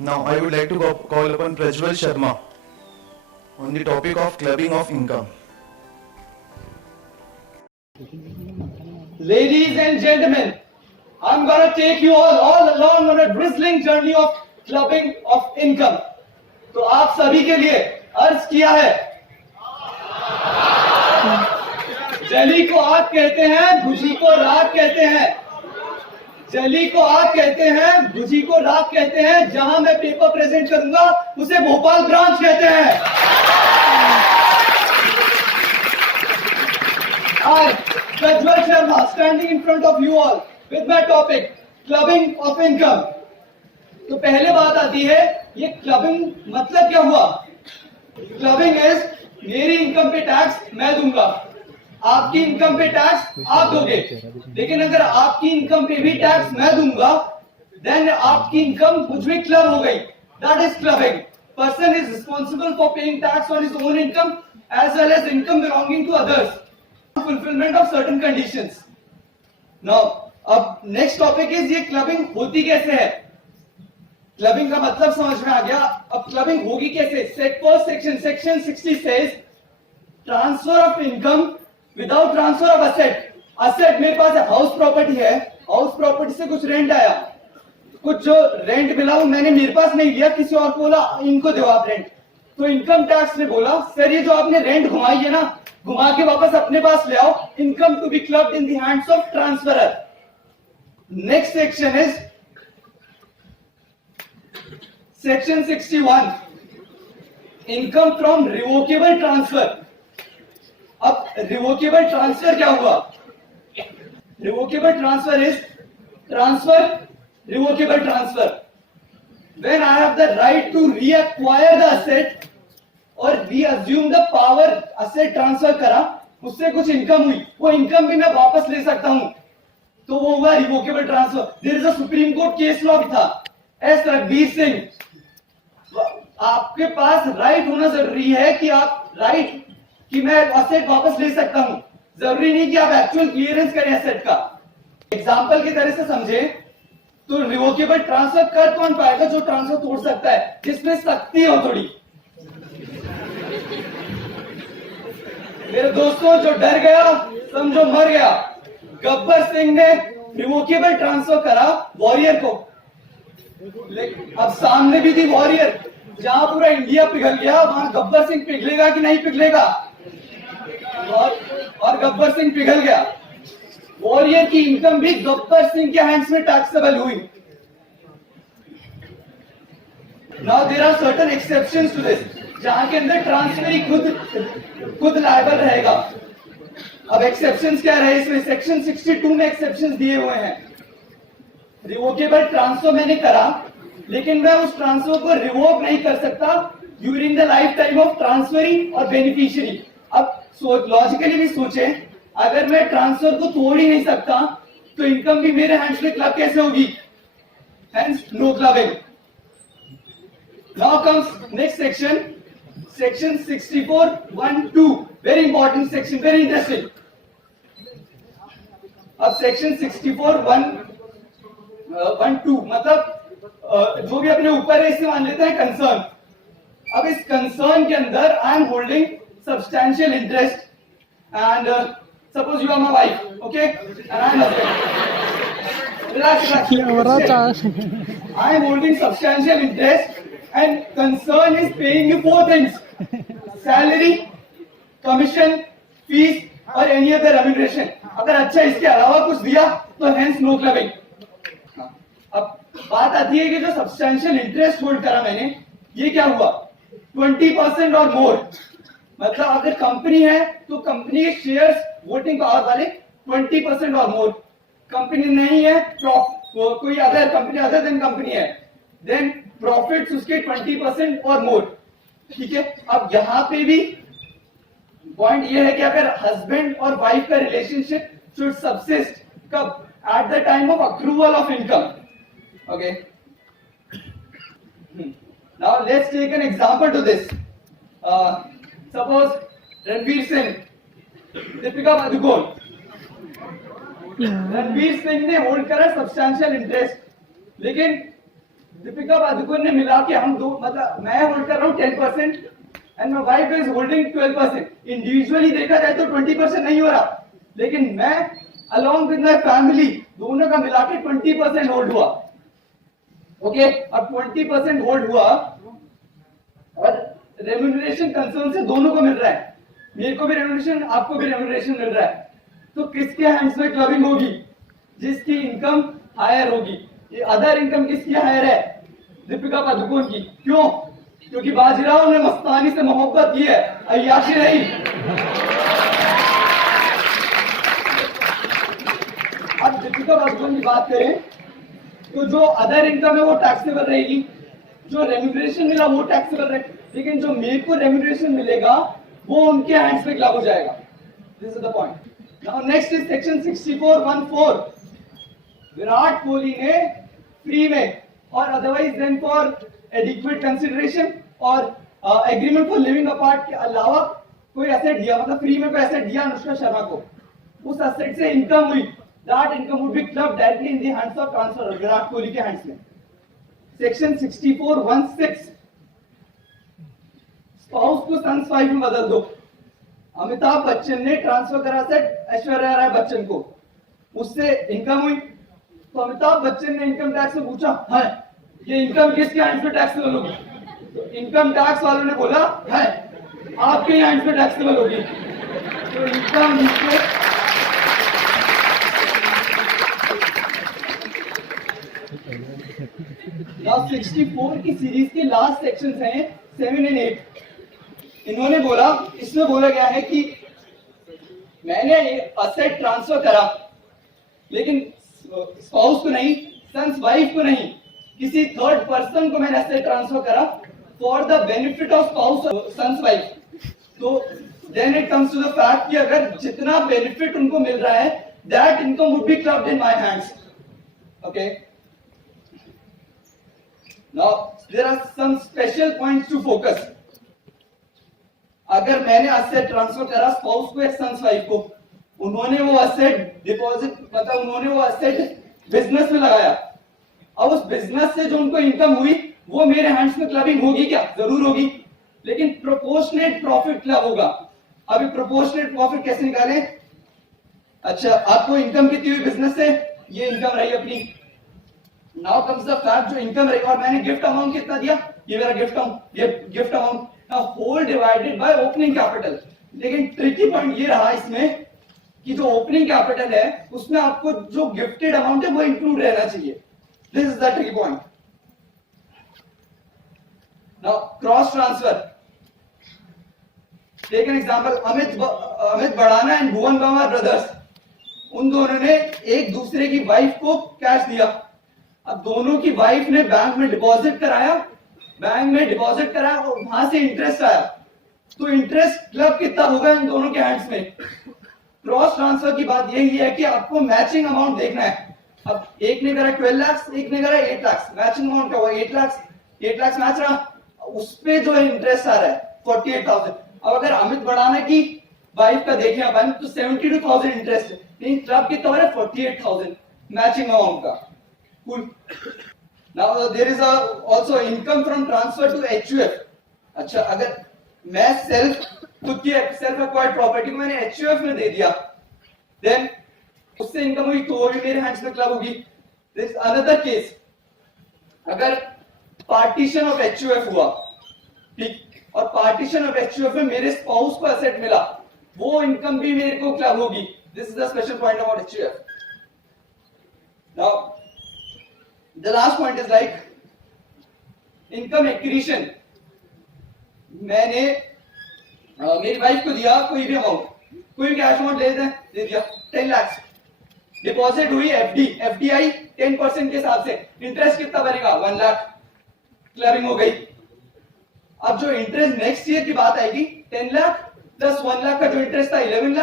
Now I would like to call upon Prajwal Sharma on the topic of clubbing of income. Ladies and gentlemen, I'm gonna take you all along on a drizzling journey of clubbing of income. तो आप सभी के लिए अर्ज किया है, जली को आग कहते हैं, भुजी को राख कहते हैं। जली को आग कहते हैं, भुजी को राख कहते हैं। जहां मैं पेपर प्रेजेंट करूंगा उसे भोपाल ब्रांच कहते हैं। I, Prajwal Sharma, standing in front of you all with my topic, clubbing of income. तो पहले बात आती है, ये क्लबिंग मतलब क्या हुआ? क्लबिंग इज मेरी इनकम पे टैक्स मैं दूंगा, आपकी इनकम पे टैक्स आप दोगे। लेकिन अगर आपकी इनकम पे भी टैक्स मैं दूंगा, देन आपकी इनकम मुझ में क्लब हो गई। That is clubbing. Person is responsible for paying tax on his own income as well as income belonging to others, fulfilment of certain conditions. Now अब नेक्स्ट टॉपिक इज ये clubbing होती कैसे है? Clubbing का मतलब समझ में आ गया। अब क्लबिंग होगी कैसे? First section 60 says transfer of income without transfer of asset. Asset मेरे पास हाउस प्रॉपर्टी है, हाउस प्रॉपर्टी से कुछ रेंट आया, कुछ जो रेंट मिला वो मैंने मेरे पास नहीं लिया, किसी और को बोला इनको दो आप रेंट। तो इनकम टैक्स ने बोला सर ये जो आपने रेंट घुमाई है ना, घुमा के वापस अपने पास ले आओ, income to be clubbed in the hands of transferor. Next section is section 61, income from revocable transfer. अब रिवोकेबल ट्रांसफर क्या हुआ? Revocable transfer is transfer, revocable transfer when I have the right to reacquire the asset और reassume the power. Asset transfer करा, उससे कुछ income हुई, वो income भी मैं वापस ले सकता हूं, तो वो हुआ revocable transfer. There is a Supreme Court case law भी था, एस रघुवीर सिंह। आपके पास राइट होना जरूरी है कि आप राइट कि मैं असेट वापस ले सकता हूं, जरूरी नहीं कि आप एक्चुअल क्लियरेंस करें असेट का। एग्जांपल की तरह से समझे तो रिवोकेबल ट्रांसफर कर कौन पाएगा? जो ट्रांसफर तोड़ सकता है, जिसमें सख्ती हो थोड़ी। मेरे दोस्तों जो डर गया समझो मर गया। गब्बर सिंह ने रिवोकेबल ट्रांसफर करा वॉरियर को, अब सामने भी थी वॉरियर। जहां पूरा इंडिया पिघल गया वहां गब्बर सिंह पिघलेगा कि नहीं पिघलेगा? और गब्बर सिंह पिघल गया। वॉरियर की इनकम भी गब्बर सिंह के हैंड्स में टैक्सेबल हुई। Now there are certain exceptions to this, जहां के अंदर ट्रांसफरी खुद लायबल रहेगा। अब एक्सेप्शंस क्या रहे इसमें? सेक्शन 62 में एक्सेप्शंस दिए हुए हैं। रिवोकेबल ट्रांसफर मैंने करा, लेकिन मैं उस ट्रांसफर को रिवोक नहीं कर सकता during the life time of transferee और बेनिफिशियरी। अब लॉजिकली भी सोचे, अगर मैं ट्रांसफर को तोड़ ही नहीं सकता तो इनकम भी मेरे हैंड्स में क्लब कैसे होगी? Hence no clubbing. Now comes next section, section 64(1)(2), very important section, very interesting. अब सेक्शन 64(1)(2) मतलब जो भी अपने ऊपर है इसे मान लेते हैं कंसर्न। अब इस कंसर्न के अंदर I am holding substantial interest and suppose you are my wife, okay, and I am husband. Relax. I am holding substantial interest and concern is paying you 4 things: salary, commission, fees और any other remuneration. अगर अच्छा इसके अलावा कुछ दिया तो hence no clubbing. अब बात आती है कि जो सब्सटैंशियल इंटरेस्ट होल्ड करा मैंने, ये क्या हुआ? 20% और मोर। मतलब अगर कंपनी है तो कंपनी के शेयर्स वोटिंग पावर वाले 20% और मोर। कंपनी नहीं है, कोई other company other than company है, देन प्रॉफिट्स उसके 20% और मोर। ठीक है। अब यहां पे भी पॉइंट ये है कि अगर हस्बैंड और वाइफ का रिलेशनशिप शुड सब्सिस्ट कब? At the time of accrual of income. Okay. Now let's take an example to this. Suppose Ranveer Singh, Deepika Padukone. Ranveer Singh ने होल्ड करा सब्सटैंशियल इंटरेस्ट, लेकिन दीपिका पादुकोण ने मिला के हम दो, मतलब मैं होल्ड कर रहा हूँ 10% and my wife is holding 12%। Individually देखा जाए तो 20% नहीं हो रहा, लेकिन मैं अलॉन्ग विद माय फैमिली दोनों का मिला के 20% होल्ड हुआ। ओके, अब 20% होल्ड हुआ और रेम्यूनरेशन कंसर्न से दोनों को मिल रहा है, मेरे को भी रेम्यूनरेशन, आपको भी रेम्यूनरेशन मिल रहा है। तो किसके हैंड्स में क्लबिंग होगी? जिसकी इनकम हायर होगी। ये अदर इनकम किसकी हायर है? दीपिका पादुकोण की। क्यों? क्योंकि बाजीराव ने मस्तानी से मोहब्बत की है, अय्याशी नहीं। अब दीपिका पादुकोण की बात करें तो जो अदर इनकम है वो टैक्सेबल रहेगी, जो रेम्यूनरेशन मिला वो टैक्सेबल रहेगा, लेकिन जो मेरे को रेम्यूनरेशन मिलेगा वो उनके हैंड्स में क्लब हो जाएगा। This is the point. Now next is section 64(1)(4। Virat Kohli ने फ्री में और otherwise than for adequate consideration और एग्रीमेंट फॉर लिविंग अपार्ट के अलावा कोई एसेट दिया, मतलब फ्री में कोई एसेट दिया अनुष्का शर्मा को, उस एसेट से इनकम हुई, that income would be club directly in the hands of transfer, Virat Kohli के हैंड्स में। सेक्शन 64(1)(6 स्पाउस को सन्स वाइफ में बदल दो। अमिताभ बच्चन ने ट्रांसफर करा सेट ऐश्वर्या राय बच्चन को, उससे इनकम हुई, तो अमिताभ बच्चन ने इनकम टैक्स से पूछा, है ये इनकम किसके हैंड्स में टैक्सेबल होगी? तो इनकम टैक्स वालों ने बोला है आपके हैंड्स में टैक्सेबल होगी। तो इनकम नाउ 64 की सीरीज के लास्ट सेक्शंस हैं 7 एंड 8। इन्होंने बोला, इसमें बोला गया है कि मैंने असेट ट्रांसफर करा, लेकिन स्पाउस को नहीं, सन्स वाइफ को नहीं, किसी थर्ड पर्सन को मैंने असेट ट्रांसफर करा for the benefit of spouse sons wife. तो then it comes to the fact कि अगर जितना बेनिफिट उनको मिल रहा है that income would be clubbed in my hands. Okay, now there are some special points to focus. अगर मैंने असेट ट्रांसफर करा स्पाउस को या सन्स वाइफ को, उन्होंने वो असेट डिपॉजिट, मतलब उन्होंने वो असेट बिजनेस में लगाया, अब उस बिजनेस से जो उनको इनकम हुई वो मेरे हैंड्स में क्लबिंग होगी क्या? जरूर होगी, लेकिन प्रोपोर्शनेट प्रॉफिट क्लब होगा। अभी प्रोपोर्शनेट प्रॉफिट कैसे निकालें? अच्छा, आपको इनकम कितनी हुई बिजनेस से? ये इनकम रही अपनी। नाउ कम्स द फैक्ट, जो इनकम रही और मैंने गिफ्ट अमाउंट कितना दिया, ये मेरा gift amount, now whole divided by opening capital. लेकिन ट्रिकी पॉइंट ये रहा इसमें कि जो ओपनिंग कैपिटल है उसमें आपको जो गिफ्टेड अमाउंट है वो इंक्लूड रहना चाहिए। This is the tricky point. Now cross transfer, take an example, Amit Badana and Bhuvan Baba brothers, उन दोनों ने एक दूसरे की वाइफ को कैश दिया। अब दोनों की वाइफ ने बैंक में डिपॉजिट कराया और वहां से इंटरेस्ट आया, तो इंटरेस्ट क्लब कितना होगा इन दोनों के हैंड्स में? क्रॉस ट्रांसफर की बात यही है कि आपको मैचिंग अमाउंट देखना है। अब एक ने करा 12 लाख, एक ने करा 8 लाख, मैचिंग अमाउंट क्या हुआ? 8 लाख मैच रहा, उस पे जो है इंटरेस्ट आ रहा है 48,000। अब अगर अमित बड़ाना की वाइफ का देखें अपन तो 72,000 इंटरेस्ट है, लेकिन क्लब कितना हो रहा है? 48,000 मैचिंग अमाउंट का। Cool. Now there is also income from transfer to HUF. अच्छा, अगर मैं खुद की सेल्फ एक्वायर्ड प्रॉपर्टी को मैंने HUF में दे दिया, देन उससे इनकम हुई तो वो भी मेरे हैंड्स में क्लब होगी। दिस इज अनदर केस, अगर पार्टीशन ऑफ HUF हुआ, ठीक, और पार्टीशन ऑफ HUF में मेरे स्पाउस को एसेट मिला, वो इनकम भी मेरे को क्लब होगी। This is the special point about HUF। Now the last point is like income accretion। मैंने मेरी वाइफ को दिया कोई भी अमाउंट, कोई भी कैश अमाउंट दे दिया 10 लाख, डिपॉजिट हुई FDI 10% के हिसाब से, इंटरेस्ट कितना बनेगा? 1 लाख, क्लबिंग हो गई। अब जो इंटरेस्ट नेक्स्ट ईयर की बात आएगी, 10 लाख प्लस 1 लाख का जो इंटरेस्ट था 11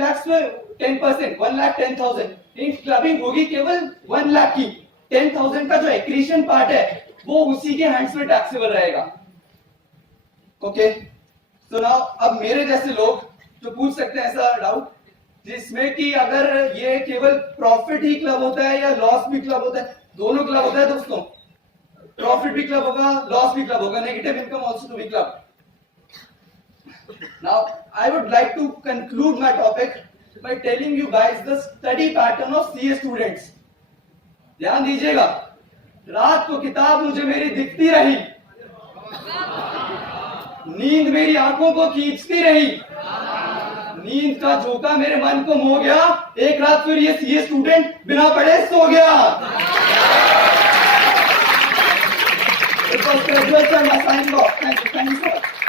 लाख में 10%, 1,10,000, क्लबिंग होगी केवल 1 लाख की। 10,000 का जो एक्रीशन पार्ट है वो उसी के हैंड्स में टैक्सेबल रहेगा। ओके, तो नाउ अब मेरे जैसे लोग जो पूछ सकते हैं ऐसा डाउट जिसमें कि अगर ये केवल प्रॉफिट ही क्लब होता है या लॉस भी क्लब होता है, दोनों क्लब होता है दोस्तों, प्रॉफिट भी क्लब होगा, लॉस भी क्लब होगा, negative income also to be club. Now, I would like to conclude my topic by telling you guys the study pattern of CA students. ध्यान दीजिएगा, रात को किताब मुझे मेरी दिखती रही, नींद मेरी आंखों को खींचती रही, नींद का झोंका मेरे मन को मोह गया, एक रात फिर ये सीए स्टूडेंट बिना पढ़े सो गया. It was graduate and my signing off. Thank you so much.